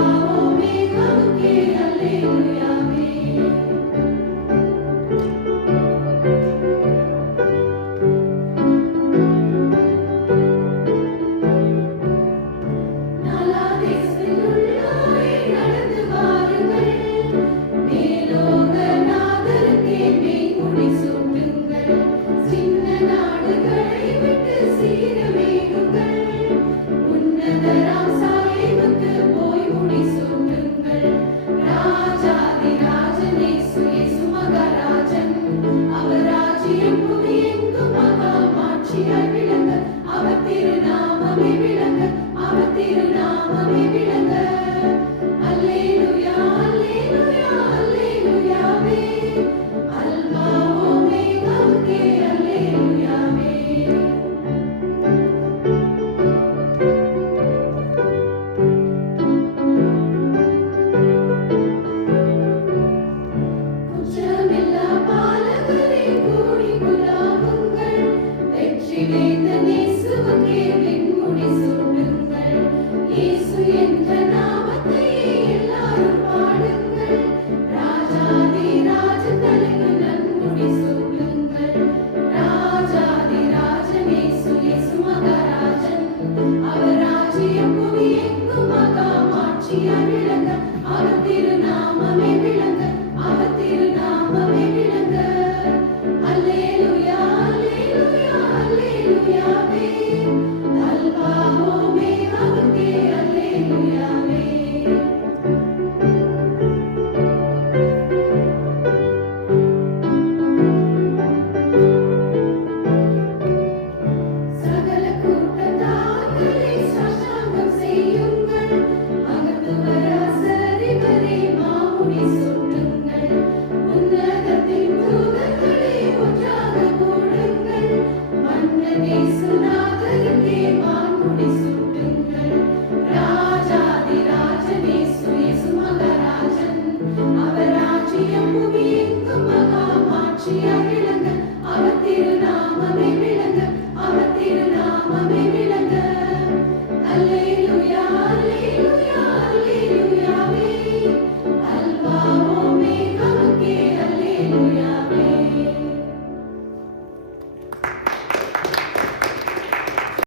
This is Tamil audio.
Oh, me, come, ஆட்சியால் விளங்க அவர் திருநாமமே விளங்க அவர் திருநாமமே விளங்க. அல்லேலுயா அல்லேலுயா அல்லேலுயாவே. அல்பாவோமே கவுகே அல்லேலுயாவே. குற்றமே அவர் திருநாமமே விளங்க அவர் திருநாமமே